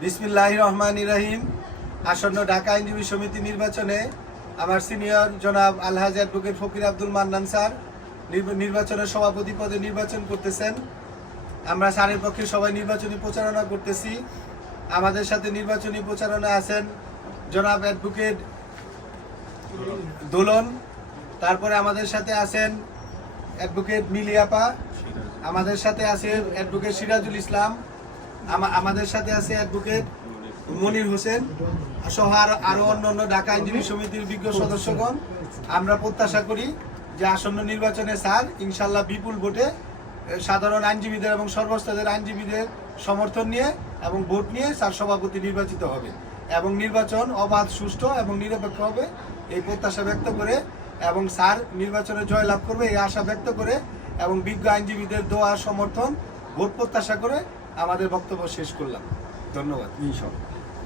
বিসমিল্লাহির রহমানির রহিম। আসন্ন ঢাকা আইনজীবী সমিতি নির্বাচনে আমার সিনিয়র জনাব আলহাজ অ্যাডভোকেট ফকির আব্দুল মান্নান স্যার নির্বাচনের সভাপতি পদে নির্বাচন করতেছেন। আমরা স্যারের পক্ষে সবাই নির্বাচনী প্রচারণা করতেছি। আমাদের সাথে নির্বাচনী প্রচারণায় আছেন জনাব অ্যাডভোকেট দোলন, তারপরে আমাদের সাথে আছেন অ্যাডভোকেট মিলিয়াপা, আমাদের সাথে আছে অ্যাডভোকেট সিরাজুল ইসলাম, আমাদের সাথে আছে অ্যাডভোকেট মনির হোসেন সহ আরো অন্যান্য ঢাকা আইনজীবী সমিতির বিজ্ঞ সদস্যগণ। আমরা প্রত্যাশা করি যে আসন্ন নির্বাচনে স্যার ইনশাল্লাহ বিপুল ভোটে সাধারণ আইনজীবীদের এবং সর্বস্তরের আইনজীবীদের সমর্থন নিয়ে এবং ভোট নিয়ে স্যার সভাপতি নির্বাচিত হবে এবং নির্বাচন অবাধ, সুষ্ঠু এবং নিরপেক্ষ হবে এই প্রত্যাশা ব্যক্ত করে এবং স্যার নির্বাচনে জয়লাভ করবে এই আশা ব্যক্ত করে এবং বিজ্ঞ আইনজীবীদের দোয়া সমর্থন ভোট প্রত্যাশা করে আমাদের বক্তব্য শেষ করলাম। ধন্যবাদ।